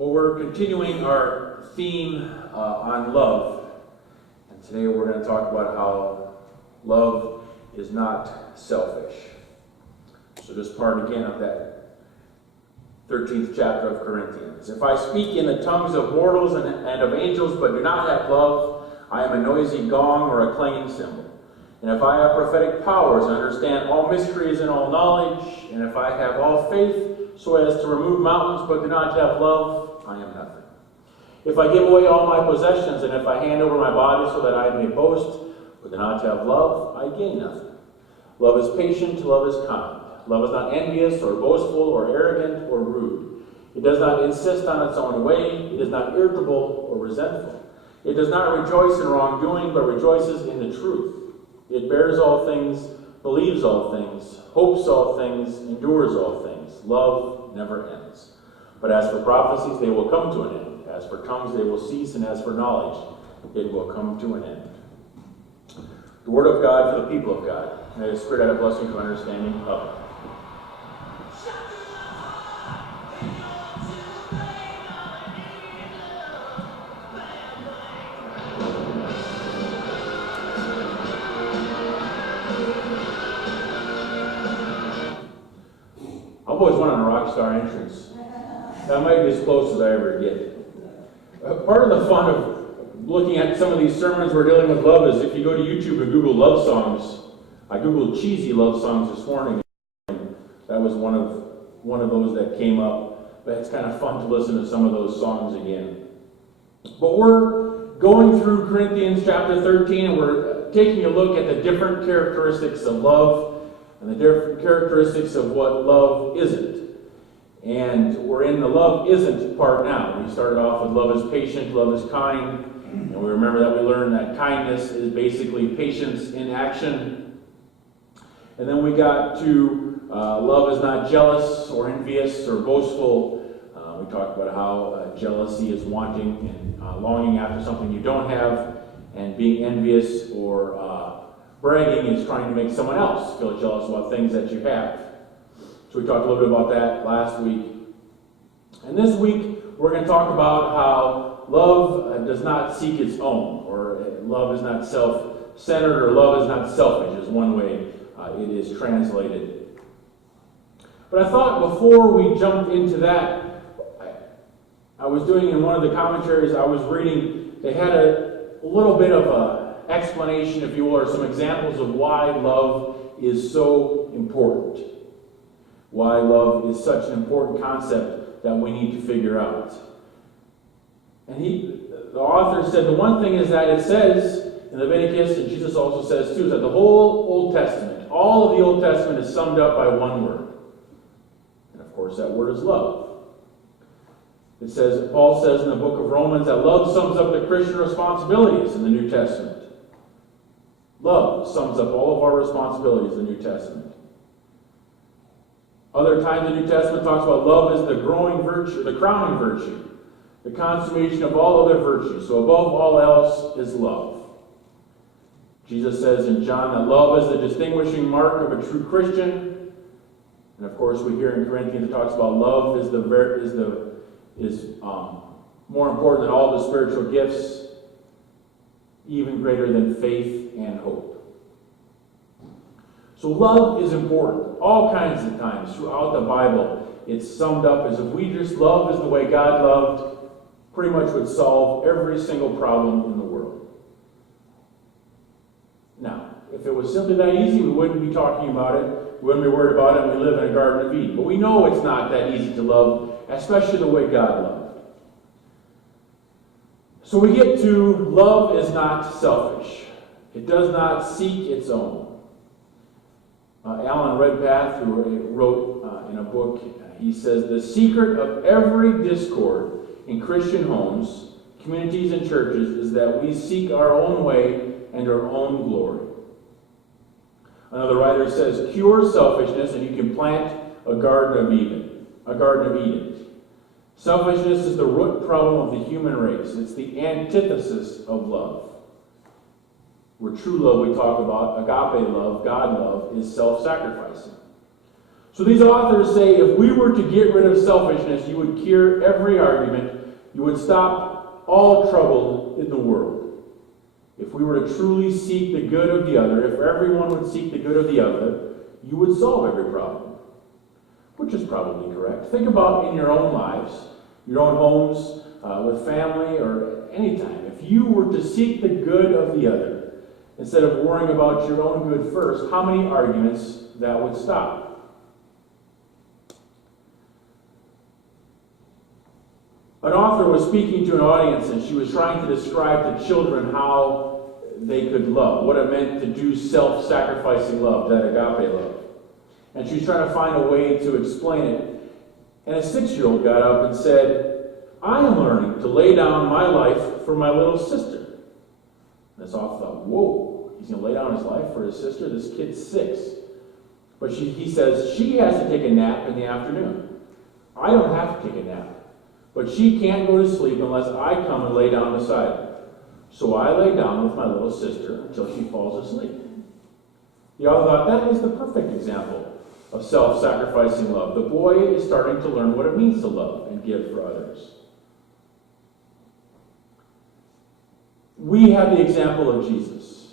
Well, we're continuing our theme on love. And today we're going to talk about how love is not selfish. So just part again of that 13th chapter of Corinthians. If I speak in the tongues of mortals and of angels, but do not have love, I am a noisy gong or a clanging cymbal. And if I have prophetic powers and understand all mysteries and all knowledge, and if I have all faith so as to remove mountains but do not have love, I am nothing. If I give away all my possessions, and if I hand over my body so that I may boast, but do not have love, I gain nothing. Love is patient, love is kind. Love is not envious or boastful or arrogant or rude. It does not insist on its own way. It is not irritable or resentful. It does not rejoice in wrongdoing, but rejoices in the truth. It bears all things, believes all things, hopes all things, endures all things. Love never ends. But as for prophecies, they will come to an end. As for tongues, they will cease. And as for knowledge, it will come to an end. The word of God for the people of God. May the Spirit add a blessing to understanding of it. I've always wanted a rock star entrance. That might be as close as I ever get. Part of the fun of looking at some of these sermons we're dealing with love is if you go to YouTube and Google love songs. I Googled cheesy love songs this morning. That was one of those that came up. But it's kind of fun to listen to some of those songs again. But we're going through Corinthians chapter 13 and we're taking a look at the different characteristics of love and the different characteristics of what love isn't. And we're in the love isn't part now. We started off with love is patient, love is kind. And we remember that we learned that kindness is basically patience in action. And then we got to love is not jealous or envious or boastful. We talked about how jealousy is wanting and longing after something you don't have. And being envious or bragging is trying to make someone else feel jealous about things that you have. So we talked a little bit about that last week. And this week, we're going to talk about how love does not seek its own, or love is not self-centered, or love is not selfish, is one way it is translated. But I thought before we jumped into that, I was doing in one of the commentaries I was reading, they had a little bit of a explanation, if you will, or some examples of why love is so important. Why love is such an important concept that we need to figure out. And the author said the one thing is that it says in Leviticus, and Jesus also says too, is that the whole Old Testament, all of the Old Testament is summed up by one word. And of course that word is love. It says, Paul says in the book of Romans that love sums up the Christian responsibilities in the New Testament. Love sums up all of our responsibilities in the New Testament. Other times the New Testament talks about love as the growing virtue, the crowning virtue, the consummation of all other virtues. So above all else is love. Jesus says in John that love is the distinguishing mark of a true Christian. And of course we hear in Corinthians it talks about love is more important than all the spiritual gifts, even greater than faith and hope. So love is important. All kinds of times throughout the Bible, it's summed up as if we just love as the way God loved, pretty much would solve every single problem in the world. Now, if it was simply that easy, we wouldn't be talking about it. We wouldn't be worried about it. We live in a Garden of Eden. But we know it's not that easy to love, especially the way God loved. So we get to love is not selfish. It does not seek its own. Alan Redpath, who wrote in a book, he says, the secret of every discord in Christian homes, communities, and churches is that we seek our own way and our own glory. Another writer says, cure selfishness and you can plant a Garden of Eden. A Garden of Eden. Selfishness is the root problem of the human race. It's the antithesis of love. Where true love we talk about, agape love, God love, is self-sacrificing. So these authors say if we were to get rid of selfishness, you would cure every argument, you would stop all trouble in the world. If we were to truly seek the good of the other, if everyone would seek the good of the other, you would solve every problem. Which is probably correct. Think about in your own lives, your own homes, with family, or any time. If you were to seek the good of the other, instead of worrying about your own good first, how many arguments that would stop? An author was speaking to an audience, and she was trying to describe to children how they could love, what it meant to do self-sacrificing love, that agape love. And she was trying to find a way to explain it. And a 6-year-old got up and said, I am learning to lay down my life for my little sister. And this author thought, whoa, he's going to lay down his life for his sister? This kid's 6. But he says, she has to take a nap in the afternoon. I don't have to take a nap. But she can't go to sleep unless I come and lay down beside her. So I lay down with my little sister until she falls asleep. The author thought, that is the perfect example of self-sacrificing love. The boy is starting to learn what it means to love and give for others. We have the example of Jesus.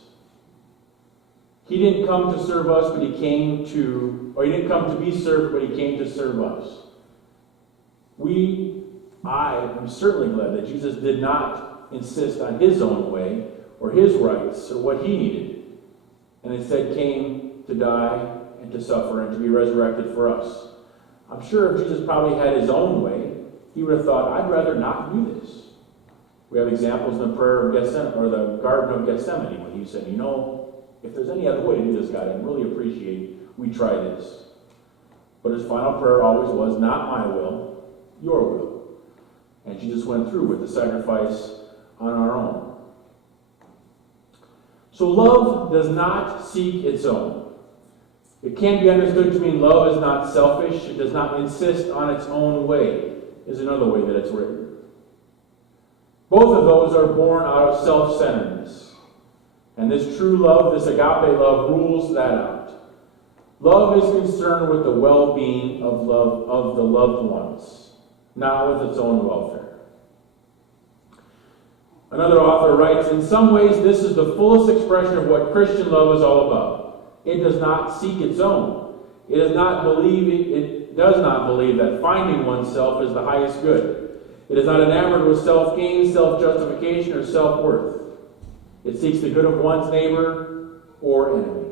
He didn't come to serve us, but he didn't come to be served, but he came to serve us. I am certainly glad that Jesus did not insist on his own way or his rights or what he needed, and instead came to die and to suffer and to be resurrected for us. I'm sure if Jesus probably had his own way, he would have thought, I'd rather not do this. We have examples in the prayer of Gethsemane, or the Garden of Gethsemane, when he said, if there's any other way to do this, God, I'd really appreciate we try this. But his final prayer always was, not my will, your will. And Jesus went through with the sacrifice on our own. So love does not seek its own. It can be understood to mean love is not selfish. It does not insist on its own way, is another way that it's written. Both of those are born out of self-centeredness. And this true love, this agape love, rules that out. Love is concerned with the well-being of the loved ones, not with its own welfare. Another author writes, in some ways this is the fullest expression of what Christian love is all about. It does not seek its own. It does not believe that finding oneself is the highest good. It is not enamored with self-gain, self-justification, or self-worth. It seeks the good of one's neighbor or enemy.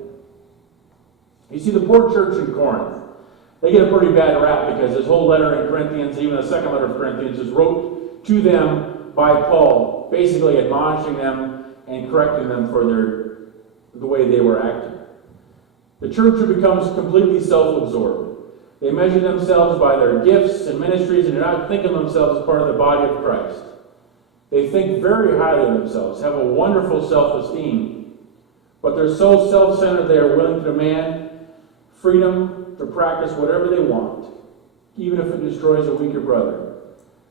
You see, the poor church in Corinth, they get a pretty bad rap because this whole letter in Corinthians, even the second letter of Corinthians, is wrote to them by Paul, basically admonishing them and correcting them for the way they were acting. The church becomes completely self-absorbed. They measure themselves by their gifts and ministries and do not think of themselves as part of the body of Christ. They think very highly of themselves, have a wonderful self-esteem, but they're so self-centered they are willing to demand freedom to practice whatever they want, even if it destroys a weaker brother.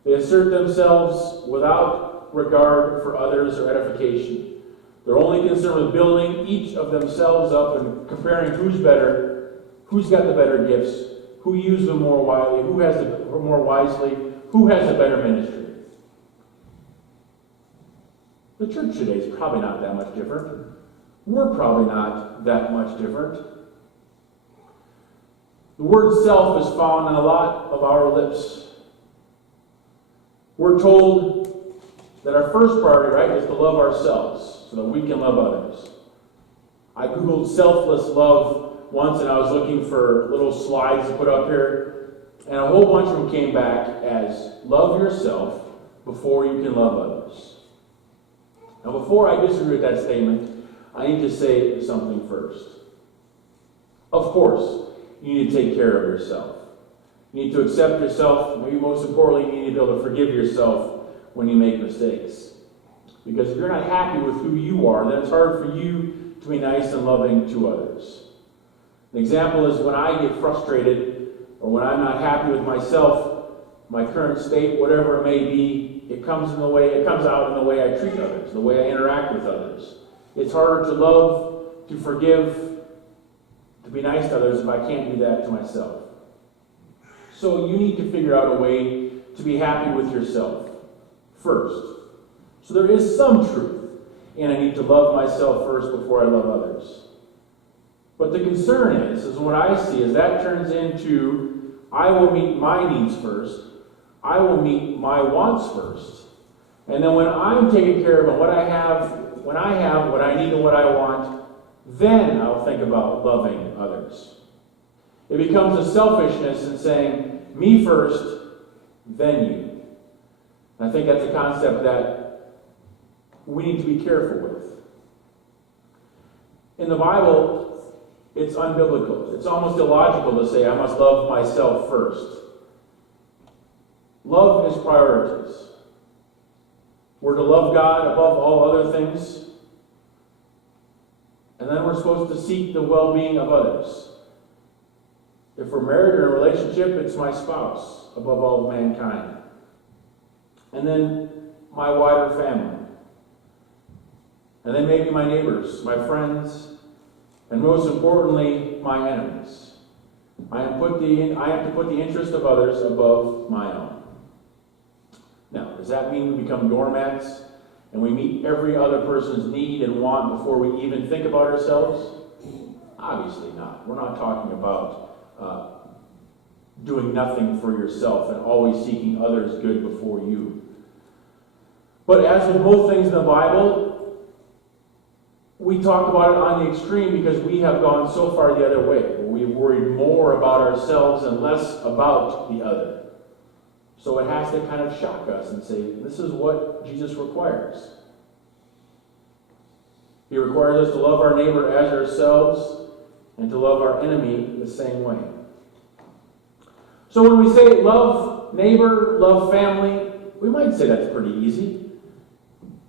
They assert themselves without regard for others or edification. They're only concerned with building each of themselves up and comparing who's better, who's got the better gifts, who used them more wisely, who has the better ministry. The church today is probably not that much different. We're probably not that much different. The word self is found on a lot of our lips. We're told that our first priority, right, is to love ourselves so that we can love others. I Googled selfless love once, and I was looking for little slides to put up here, and a whole bunch of them came back as love yourself before you can love others. Now, before I disagree with that statement, I need to say something first. Of course, you need to take care of yourself. You need to accept yourself. Maybe most importantly, you need to be able to forgive yourself when you make mistakes. Because if you're not happy with who you are, then it's hard for you to be nice and loving to others. An example is when I get frustrated or when I'm not happy with myself, my current state, whatever it may be, it comes out in the way I treat others, the way I interact with others. It's harder to love, to forgive, to be nice to others if I can't do that to myself. So you need to figure out a way to be happy with yourself first. So there is some truth, and I need to love myself first before I love others. But the concern is what I see is that turns into, I will meet my needs first, I will meet my wants first, and then when I'm taken care of and what I have, what I need and what I want, then I'll think about loving others. It becomes a selfishness in saying, me first, then you. And I think that's a concept that we need to be careful with. In the Bible, it's unbiblical. It's almost illogical to say, I must love myself first. Love is priorities. We're to love God above all other things. And then we're supposed to seek the well-being of others. If we're married or in a relationship, it's my spouse above all mankind. And then my wider family. And then maybe my neighbors, my friends, and most importantly, my enemies. I have to put the interest of others above my own. Now, does that mean we become doormats and we meet every other person's need and want before we even think about ourselves? Obviously not. We're not talking about doing nothing for yourself and always seeking others' good before you. But as with most things in the Bible, we talk about it on the extreme because we have gone so far the other way. We've worried more about ourselves and less about the other. So it has to kind of shock us and say, this is what Jesus requires. He requires us to love our neighbor as ourselves and to love our enemy the same way. So when we say love neighbor, love family, we might say that's pretty easy.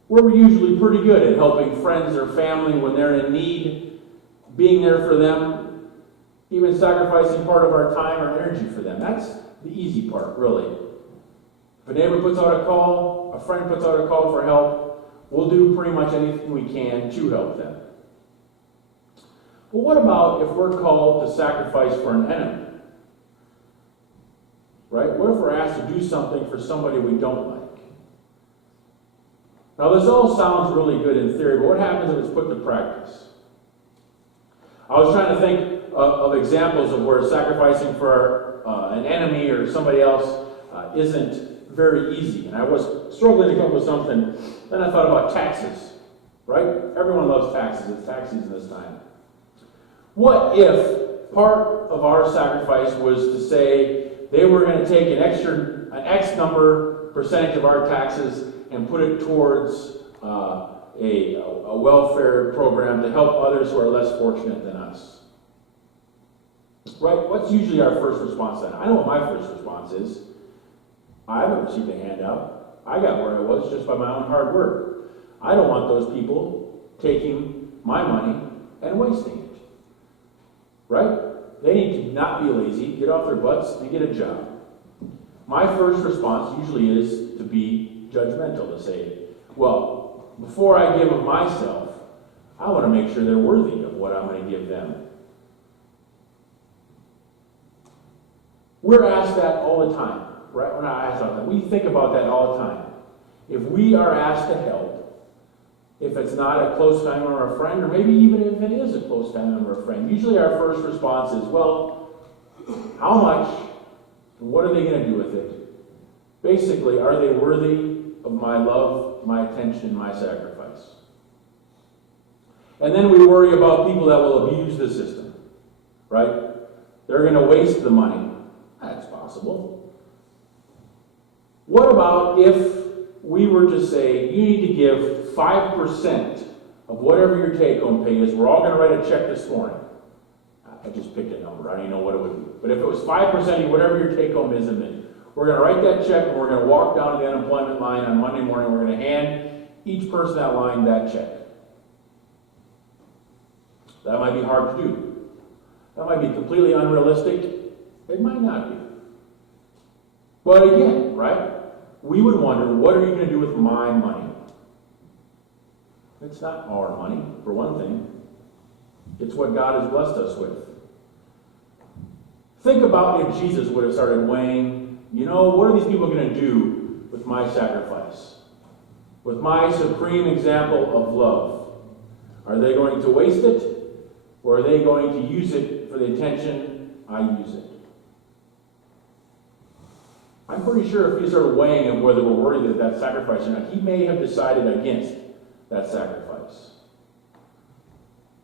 We're usually pretty good at helping friends or family when they're in need, being there for them, even sacrificing part of our time or energy for them. That's the easy part, really. If a neighbor puts out a call, a friend puts out a call for help, we'll do pretty much anything we can to help them. But what about if we're called to sacrifice for an enemy? Right? What if we're asked to do something for somebody we don't like? Now, this all sounds really good in theory, but what happens if it's put to practice? I was trying to think of examples of where sacrificing for an enemy or somebody else isn't very easy. And I was struggling to come up with something. Then I thought about taxes, right? Everyone loves taxes. It's tax season this time. What if part of our sacrifice was to say they were going to take an X number percentage of our taxes and put it towards a welfare program to help others who are less fortunate than us? Right? What's usually our first response then? I know what my first response is. I haven't received a handout. I got where I was just by my own hard work. I don't want those people taking my money and wasting it. Right? They need to not be lazy, get off their butts, and get a job. My first response usually is to be judgmental, to say, well, before I give of myself, I want to make sure they're worthy of what I'm going to give them. We're asked that all the time. Right? We're not asked all the time. We think about that all the time. If we are asked to help, if it's not a close family member or a friend, or maybe even if it is a close family member or friend, usually our first response is, well, how much, and what are they going to do with it? Basically, are they worthy of my love, my attention, my sacrifice? And then we worry about people that will abuse the system, right? They're going to waste the money. That's possible. What about if we were to say, you need to give 5% of whatever your take-home pay is? We're all going to write a check this morning. I just picked a number. I don't even know what it would be. But if it was 5% of whatever your take-home is in it, we're going to write that check and we're going to walk down to the unemployment line on Monday morning. We're going to hand each person that line that check. That might be hard to do. That might be completely unrealistic. It might not be. But again, right? We would wonder, what are you going to do with my money? It's not our money, for one thing. It's what God has blessed us with. Think about if Jesus would have started weighing, what are these people going to do with my sacrifice? With my supreme example of love? Are they going to waste it? Or are they going to use it for the attention I use it? I'm pretty sure if he started weighing of whether we're worthy of that sacrifice or not, he may have decided against that sacrifice.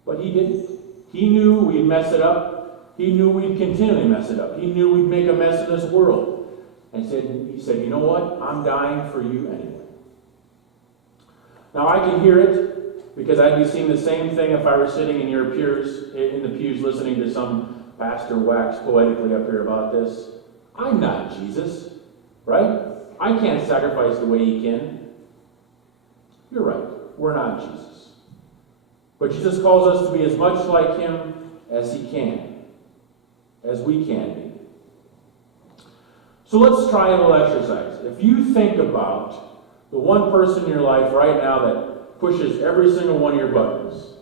But he didn't. He knew we'd mess it up. He knew we'd continually mess it up. He knew we'd make a mess of this world. And he said, you know what? I'm dying for you anyway. Now I can hear it because I'd be seeing the same thing if I were sitting in your pews, in the pews listening to some pastor wax poetically up here about this. I'm not Jesus, right? I can't sacrifice the way he can. You're right. We're not Jesus. But Jesus calls us to be as much like him as he can, as we can be. So let's try a little exercise. If you think about the one person in your life right now that pushes every single one of your buttons,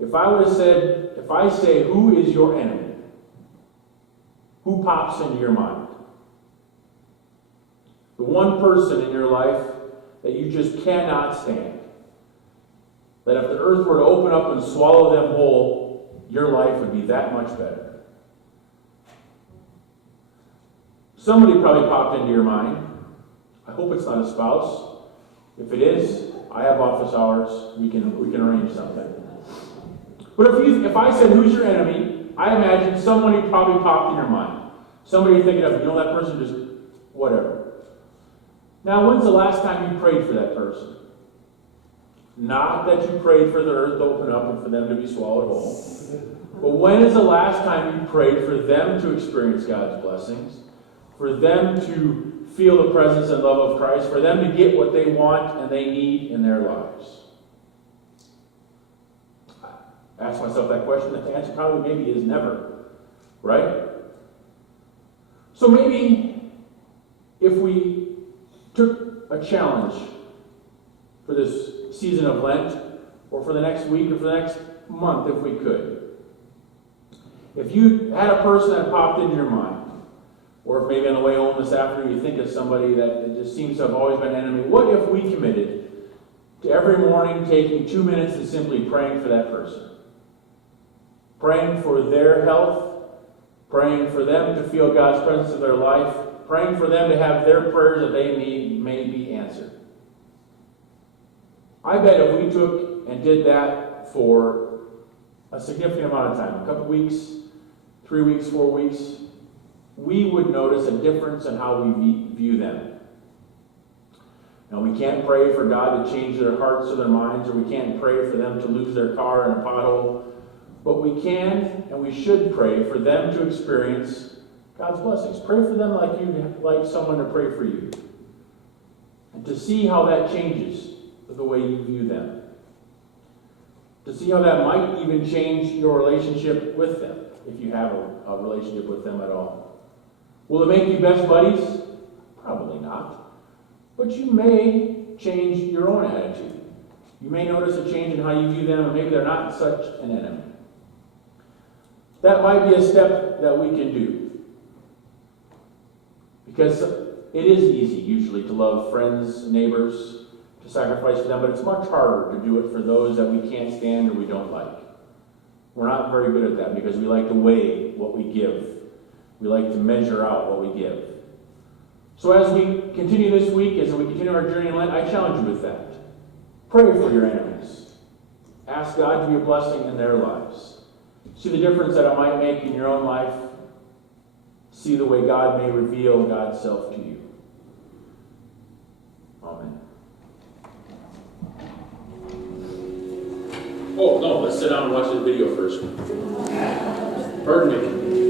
if I say, who is your enemy? Who pops into your mind? The one person in your life that you just cannot stand. That if the earth were to open up and swallow them whole, your life would be that much better. Somebody probably popped into your mind. I hope it's not a spouse. If it is, I have office hours. We can arrange something. But if I said, who's your enemy? I imagine somebody probably popped in your mind. Somebody you're thinking of, that person just, whatever. Now, when's the last time you prayed for that person? Not that you prayed for the earth to open up and for them to be swallowed whole. But when is the last time you prayed for them to experience God's blessings? For them to feel the presence and love of Christ? For them to get what they want and they need in their lives? I ask myself that question, and the answer probably maybe is never. Right? So maybe if we took a challenge for this season of Lent, or for the next week, or for the next month, if we could. If you had a person that popped into your mind, or if maybe on the way home this afternoon you think of somebody that just seems to have always been an enemy, what if we committed to every morning taking 2 minutes and simply praying for that person? Praying for their health, praying for them to feel God's presence in their life, praying for them to have their prayers that they need may be answered. I bet if we took and did that for a significant amount of time, a couple weeks, 3 weeks, 4 weeks, we would notice a difference in how we view them. Now, we can't pray for God to change their hearts or their minds, or we can't pray for them to lose their car in a pothole, but we can and we should pray for them to experience God's blessings. Pray for them like you'd like someone to pray for you. And to see how that changes the way you view them. To see how that might even change your relationship with them, if you have a relationship with them at all. Will it make you best buddies? Probably not. But you may change your own attitude. You may notice a change in how you view them, and maybe they're not such an enemy. That might be a step that we can do. Because it is easy, usually, to love friends, neighbors, to sacrifice for them, but it's much harder to do it for those that we can't stand or we don't like. We're not very good at that because we like to weigh what we give. We like to measure out what we give. So as we continue this week, as we continue our journey in Lent, I challenge you with that. Pray for your enemies. Ask God to be a blessing in their lives. See the difference that it might make in your own life. See the way God may reveal God's self to you. Amen. Oh, no, let's sit down and watch this video first. Pardon me.